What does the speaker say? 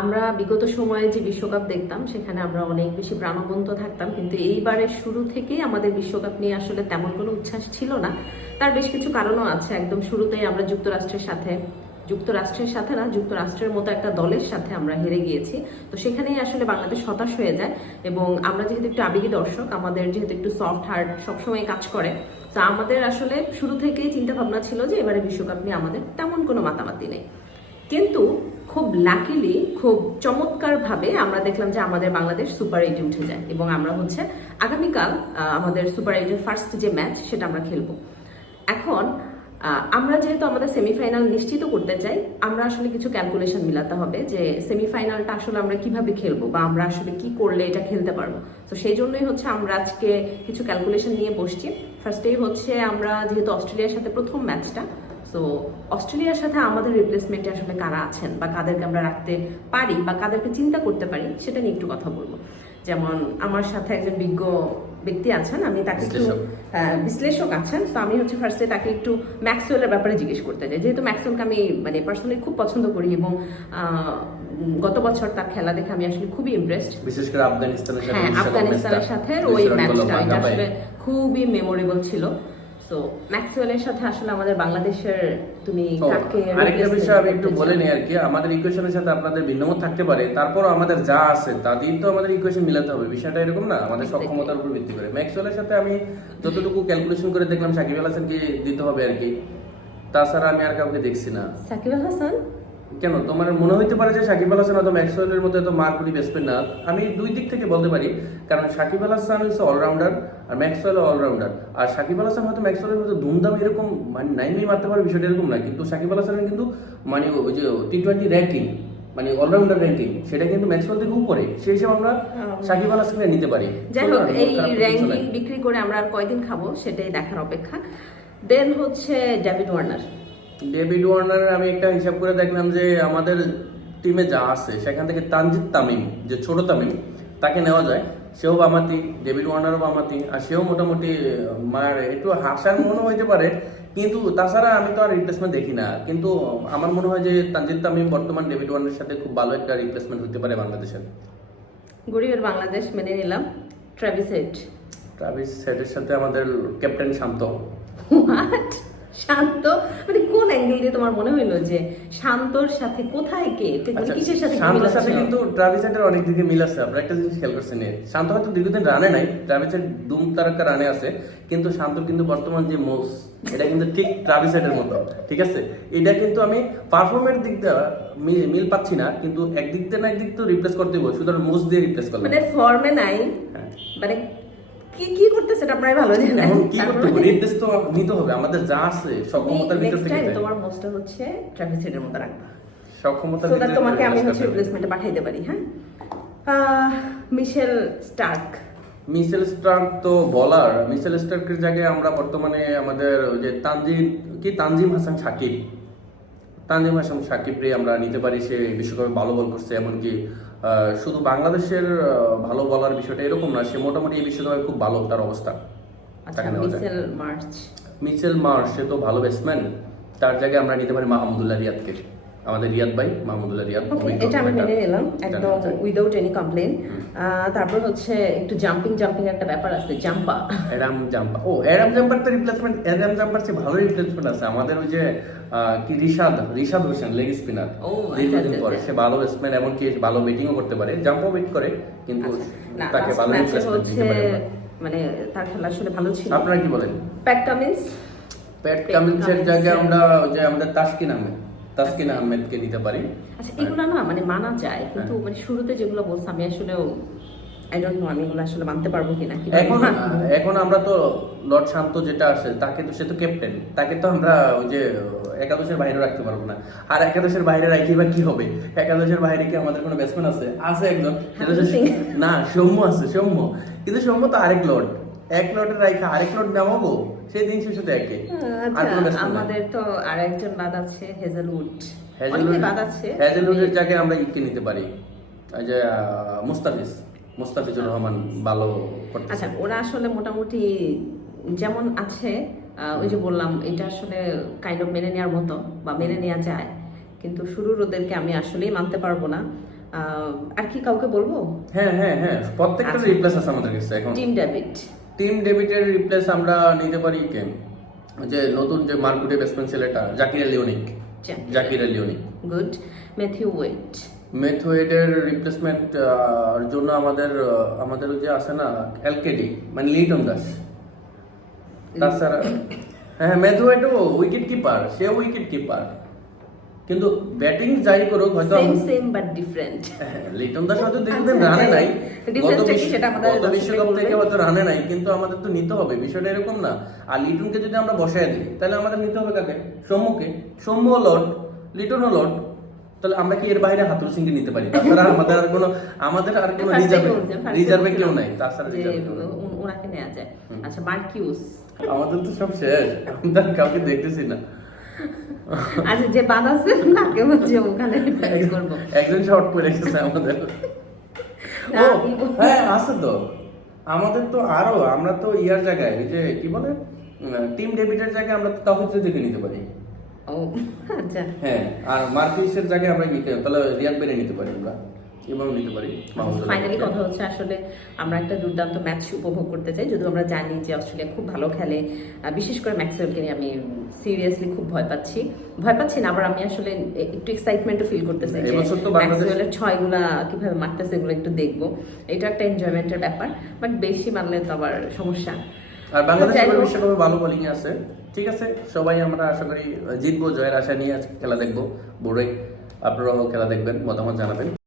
আমরা বিগত সময়ে যে বিশ্বকাপ দেখতাম সেখানে আমরা অনেক বেশি প্রাণবন্ত থাকতাম, কিন্তু এইবারের শুরু থেকেই আমাদের বিশ্বকাপ নিয়ে আসলে তেমন কোনো উচ্ছ্বাস ছিল না। তার বেশ কিছু কারণও আছে। একদম শুরুতেই আমরা যুক্তরাষ্ট্রের মতো একটা দলের সাথে আমরা হেরে গিয়েছি। তো সেখানেই আসলে বাংলাদেশ হতাশ হয়ে যায়, এবং আমরা যেহেতু একটু আবেগী দর্শক, আমাদের যেহেতু একটু সফট হার্ট সবসময় কাজ করে, তো আমাদের আসলে শুরু থেকেই চিন্তা ভাবনা ছিল যে এবারে বিশ্বকাপ নিয়ে আমাদের তেমন কোনো মাতামাতি নেই। কিন্তু খুব লাকিলি, খুব চমৎকারভাবে আমরা দেখলাম যে আমাদের বাংলাদেশ সুপার এইটে উঠে যায়, এবং আমরা হচ্ছে আগামীকাল আমাদের সুপার এইটের ফার্স্ট যে ম্যাচ সেটা আমরা খেলবো। এখন আমরা যেহেতু আমাদের সেমিফাইনাল নিশ্চিত করতে চাই, আমরা আসলে কিছু ক্যালকুলেশন মিলাতে হবে যে সেমিফাইনালটা আসলে আমরা কিভাবে খেলবো বা আমরা আসলে কি করলে এটা খেলতে পারবো। তো সেই জন্যই হচ্ছে আমরা আজকে কিছু ক্যালকুলেশন নিয়ে বসছি। ফার্স্টেই হচ্ছে আমরা যেহেতু অস্ট্রেলিয়ার সাথে প্রথম ম্যাচটা, সো অস্ট্রেলিয়ার সাথে আমাদের রিপ্লেসমেন্টে আসলে কারা আছেন বা কাদেরকে আমরা রাখতে পারি বা কাদেরকে চিন্তা করতে পারি সেটা নিয়ে একটু কথা বলবো। যেমন আমার সাথে একজন বিজ্ঞ ব্যক্তি আছেন, আমি তাকে একটু বিশ্লেষক আছেন, তো আমি হচ্ছে ফার্স্টে তাকে একটু ম্যাক্সওয়েলের ব্যাপারে জিজ্ঞেস করতে চাই, যেহেতু ম্যাক্সওয়েলকে আমি মানে পার্সোনালি খুব পছন্দ করি, এবং গত বছর তার খেলা দেখে আমি আসলে খুবই ইমপ্রেসড, বিশেষ করে আফগানিস্তানের সাথে ওই ম্যাচটা আসলে খুবই মেমোরেবল ছিল। সো ম্যাক্সওয়েলের সাথে আসলে আমাদের বাংলাদেশের তুমি কাকে আরেকটা বিষয় আমি একটু বলে নিই আর কি, আমাদের ইকুয়েশনের সাথে আপনাদের ভিন্নমত থাকতে পারে, তারপর আমাদের যা আছে তা দিয়ে তো আমাদের ইকুয়েশন মিলাতে হবে। বিষয়টা এরকম না, আমাদের সক্ষমতার উপর ভিত্তি করে। ম্যাক্সওয়েলের সাথে আমি যতটুকু ক্যালকুলেশন করে দেখলাম সাকিব আল হাসানকে দিতে হবে আর কি, তাছাড়া আমি আর কাউকে দেখছি না। সাকিব আল হাসান কেন তোমার মনে হইতে পারে যে সাকিব আল হাসান হয়তো ম্যাক্সওয়েলের মতো এত মার্কুরি ব্যাটসম্যান না? আমি দুই দিক থেকে বলতে পারি, কারণ সাকিব আল হাসান হচ্ছে অলরাউন্ডার আর ম্যাক্সওয়েল অলরাউন্ডার। আর সাকিব আল হাসান হয়তো ম্যাক্সওয়েলের মতো ধুমধাম এরকম মানে 9 মারতে পারে, বিষয়টা এরকম না, কিন্তু সাকিব আল হাসানের কিন্তু মানে ওই যে টি-20 র্যাঙ্কিং মানে অলরাউন্ডার র্যাঙ্কিং সেটা কিন্তু ম্যাক্সওয়েল থেকে উপরে, সেই হিসেবে আমরা সাকিব আল হাসানকে নিতে পারি। যাই হোক, এই র্যাঙ্কিং বিক্রি করে আমরা আর কয়দিন খাবো সেটাই দেখার অপেক্ষা। দেন হচ্ছে ডেভিড ওয়ার্নার, আমি একটা হিসাব করে দেখলাম যে আমাদের টিমে যা আছে সেখান থেকে তানজিদ তামিম, যে ছোট তামিম, তাকে নেওয়া যায়। সেও বামাতি, ডেভিড ওয়ার্নারও বামাতি, আর সেও মোটামুটি একটু হাসার মনে হইতে পারে, কিন্তু তাছাড়া আমি তো আর রিপ্লেসমেন্ট দেখি না। কিন্তু আমার মনে হয় যে তানজিদ তামিম বর্তমান ডেভিড ওয়ার্নারের সাথে খুব ভালো একটা রিপ্লেসমেন্ট হতে পারে বাংলাদেশের। গরিবের বাংলাদেশ মেনে নিলাম। ট্রাভিস হেডের সাথে আমাদের ক্যাপ্টেন শান্ত। শান্ত মানে কোন অ্যাঙ্গেল দিয়ে তোমার মনে হইলো যে শান্তর সাথে কোথায় কে কিসের সাথে শান্তর সাথে কিন্তু ট্রাভিস হেডের অনেক দিকে মিল আছে। আপনারা একটা জিনিস খেয়াল করছেন, শান্ত হয়তো দীর্ঘদিন রানে নাই, ট্রাভিস হেড দুম তারকা রানে আছে, কিন্তু শান্তর কিন্তু বর্তমান যে মোস এটা কিন্তু ঠিক ট্রাভিস হেডের মতো, ঠিক আছে? এটা কিন্তু আমি পারফরমেন্স দিক দিয়ে মিল পাচ্ছি না, কিন্তু একদিক দিয়ে না একদিক তো রিপ্লেস করতে হবে, সুতরাং মোস দিয়ে রিপ্লেস করলাম, মানে ফর্মে নাই, মানে কি করতেছে এটা আপনারাই ভালো জানেন। এখন কি করতে হবে, রিপ্লেস তো নিতে হবে, আমাদের যা আছে সক্ষমতার ভিতর থেকে। তোমার মোস্টটা হচ্ছে ট্রাভিস হেডের মতো রাখবা, সক্ষমতার ভিতর তোমাকে আমি হচ্ছে রিপ্লেসমেন্টে পাঠাইতে পারি। হ্যাঁ, মিশেল স্টার্ক তো বলার, মিশেল স্টার্কের জায়গায় আমরা বর্তমানে আমাদের ওই যে তানজিম হাসান সাকিবরে আমরা নিতে পারি। সে বিশ্বকাপে ভালো বল করছে, এমনকি শুধু বাংলাদেশের ভালো বলার বিষয়টা এরকম না, সে মোটামুটি এই বিশ্বকাপে খুব ভালো তার অবস্থা। মিচেল মার্শ সে তো ভালো ব্যাটসম্যান, তার জায়গায় আমরা নিতে পারি মাহমুদুল্লাহ রিয়াদকে, আমাদের রিয়াদ ভাই, মাহমুদুল্লাহ রিয়াদ। এটা আমি মেনে নিলাম একদম উইদাউট এনি কমপ্লেন। তারপর হচ্ছে একটু জাম্পিং একটা ব্যাপার আছে, অ্যাডাম জাম্পার তো রিপ্লেসমেন্ট, অ্যাডাম জাম্পার চেয়ে ভালো রিপ্লেসমেন্ট আছে আমাদের ওই যে কি রিশাদ হোসেন, লেগ স্পিনার, দীর্ঘদিন পরে সে ভালো ব্যাটসম্যান, এমনকি ভালো ব্যাটিংও করতে পারে, জাম্পও ব্যাট করে, কিন্তু তাকে ভালো রিপ্লেসমেন্ট দিতে পারে মানে তার খেলা আসলে ভালো ছিল। আপনারা কি বলেন? প্যাট কামিন্সের জায়গায় আমরা ওই যে আমাদের তাসকিন আহমেদকে নিতে পারি। আচ্ছা, এগুলো না মানে মানা যায়, কিন্তু মানে শুরুতে যেগুলো বলছি আমি আসলে আই ডোন্ট নো আমি এগুলো আসলে মানতে পারবো কিনা। এখন আমরা তো লর্ড শান্ত যেটা আছে তাকে তো, সে তো ক্যাপ্টেন, তাকে তো আমরা ওই যে একাদশের বাইরে রাখতে পারবো না। আর একাদশের বাইরে রাখি বা কি হবে? একাদশের বাইরে কি আমাদের কোনো ব্যাটসম্যান আছে একজন না, সৌম্য, কিন্তু সৌম্য তো আরেক লর্ড, এক লটের রাইখা আরেক লট নামাবো, সেই দিন শেষে তো একে। আমাদের তো আরেকজন বাদ আছে, হেজেলউডের জায়গায় আমরা ইকে নিতে পারি, এই যে মুস্তাফিজুর রহমান ভালো করতেছে। আচ্ছা, ওরা আসলে মোটামুটি যেমন আছে ওই যে বললাম, এটা আসলে কাইন্ড অফ মেনে নেওয়ার মতো বা মেনে নেওয়া যায়, কিন্তু শুরুর ওদেরকে আমি আসলেই মানতে পারবো না। আর কি কাউকে বলবো? হ্যাঁ হ্যাঁ হ্যাঁ, প্রত্যেকটা আচ্ছা। রিপ্লেস আছে আমাদের কাছে এখন। Tim David. টিম ডেভিডের রিপ্লেস আমরা নিতে পারি কে, যে নতুন যে মার্কুটে ব্যাটসম্যান ছেলেটা, জাকির লিওনিক। গুড। ম্যাথিউ ওয়েড। মেথওয়েডের রিপ্লেসমেন্ট জন্য আমাদের ওই যে আছে না এলকেডি, মানে লিটন দাস। তাছাড়া হ্যাঁ, মেথওয়েডও উইকেট কিপার, সেও উইকেট কিপার, কিন্তু ব্যাটিং যাই করুক হয়তো same but different. Liton Das হয়তো দেখবেন রানে নাই, গত বিশ্বকাপ থেকে হয়তো রানে নাই, কিন্তু আমাদের তো নিতে হবে, বিষয়টা এরকম না। আর লিটনকে যদি আমরা বসায় দিই তাহলে আমাদের নিতে হবে কাকে? সৌম্য লর্ড, লিটনও লর্ড। তাহলে আমরা কি এর বাইরে হাতুর সিংকে নিতে পারি? তাছাড়া আমাদের আর কোনো রিজার্ভে কেউ নাই, তাছাড়া ওনাকে নেওয়া যায়। আচ্ছা, মার্কিউস। আমাদের তো সব শেষ, আমরা কাউকে দেখতেছি না। আচ্ছা, যে বাদ আছে তাকে বলছি ওখানে রিপ্লেস করব। একজন শর্ট পড়ে গেছে আমাদের। হ্যাঁ আছে তো আমাদের, তো আরো আমরা তো ইয়ার জায়গায় ওই যে কি বলে টিম ডেভিডের জায়গায় আমরা তো তাহিদ থেকে নিতে পারি। ও আচ্ছা। হ্যাঁ, আর মার্কিসের জায়গায় আমরা কি তাহলে রিয়াদ বেরে নিতে পারি, আমরা এভাবে নিতে পারি। ফাইনালি কথা হচ্ছে আসলে আমরা একটা দুর্দান্ত ম্যাচ উপভোগ করতে চাই, যদিও আমরা জানি যে অস্ট্রেলিয়া খুব ভালো খেলে। বিশেষ করে ম্যাক্সওয়েলকে নিয়ে আমি সিরিয়াসলি খুব ভয় পাচ্ছি না, আবার আমি আসলে একটু এক্সাইটমেন্টও ফিল করতেছি যে ম্যাক্সওয়েলের ছয়গুলা কিভাবে মারতেছে এগুলো একটু দেখবো। এটা একটা এনজয়মেন্টের ব্যাপার, বাট বেশি মারলে তো আবার সমস্যা। আর বাংলাদেশের বিশ্বকাপে ভালো বোলিং আছে। ঠিক আছে, সবাই আমরা আশা করি জিতবো, জয়ের আশা নিয়ে খেলা দেখবো বোর্ডে। আপনারাও খেলা দেখবেন, মতামত জানাবেন।